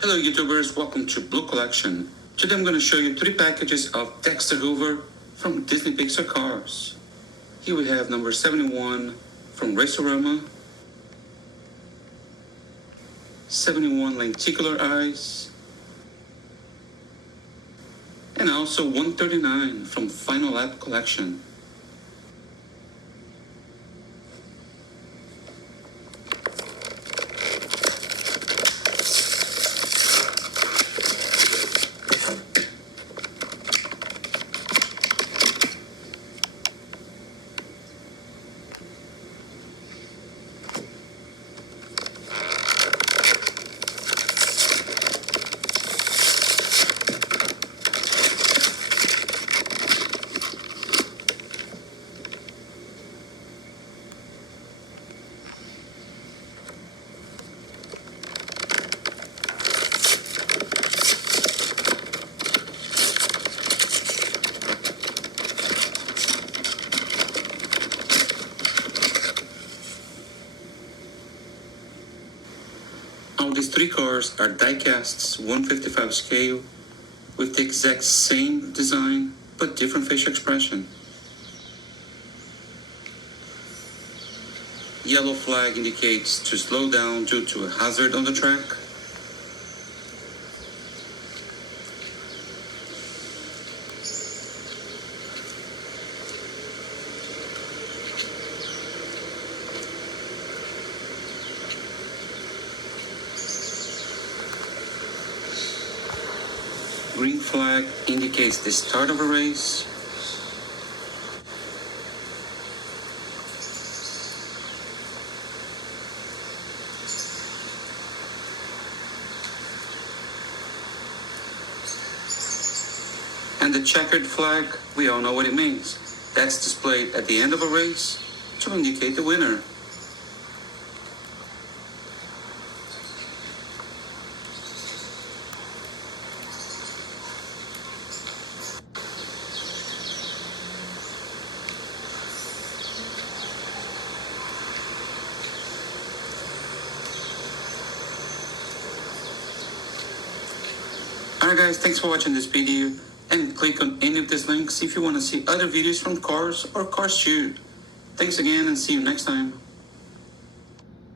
Hello YouTubers, welcome to Blue Collection. Today I'm going to show you 3 packages of Dexter Hoover from Disney Pixar Cars. Here we have number 71 from Racerama, 71 Lenticular Eyes, and also 139 from Final Lap Collection. All these 3 cars are Diecasts 155 scale with the exact same design but different facial expression. Yellow flag indicates to slow down due to a hazard on the track. Green flag indicates the start of a race. And the checkered flag, we all know what it means. That's displayed at the end of a race to indicate the winner. Alright guys, thanks for watching this video, and click on any of these links if you want to see other videos from Cars or Cars 2. Thanks again and see you next time.